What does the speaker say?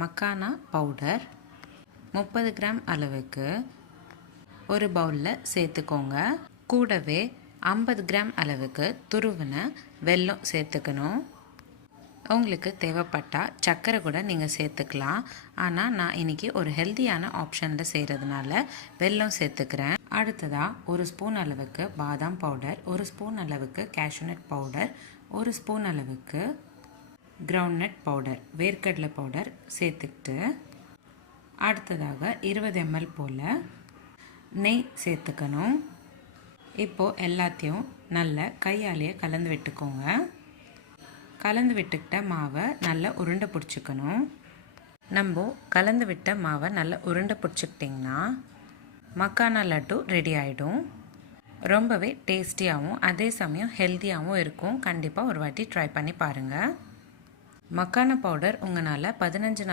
Makhana powder 30 gram அளவுக்கு ஒரு பவுலில் சேர்த்துக்கோங்க. கூடவே 50 கிராம் அளவுக்கு துருவின வெல்லம் சேர்த்துக்கணும். உங்களுக்கு தேவைப்பட்டால் சர்க்கரை கூட நீங்கள் சேர்த்துக்கலாம். ஆனால் நான் இன்றைக்கி ஒரு ஹெல்த்தியான ஆப்ஷனில் செய்கிறதுனால வெல்லம் சேர்த்துக்கிறேன். அடுத்ததாக 1 ஸ்பூன் அளவுக்கு பாதாம் பவுடர், 1 ஸ்பூன் அளவுக்கு கேஷ்யூநட் பவுடர், 1 ஸ்பூன் அளவுக்கு கிரவுண்ட்நட் பவுடர், வேர்க்கடலை பவுடர் சேர்த்துக்கிட்டு அடுத்ததாக 20 ml போல் நெய் சேர்த்துக்கணும். இப்போது எல்லாத்தையும் நல்ல கையாலேயே கலந்து விட்டுக்கோங்க. கலந்து விட்டுக்கிட்ட மாவை நல்லா உருண்டை பிடிச்சிக்கணும். நம்ம கலந்து விட்ட மாவை நல்லா உருண்டை பிடிச்சிக்கிட்டிங்கன்னா மக்கானா லட்டு ரெடி ஆகிடும். ரொம்பவே டேஸ்டியாகவும் அதே சமயம் ஹெல்த்தியாகவும் இருக்கும். கண்டிப்பாக ஒரு வாட்டி ட்ரை பண்ணி பாருங்கள். மக்கானா பவுடர் உங்களால் 15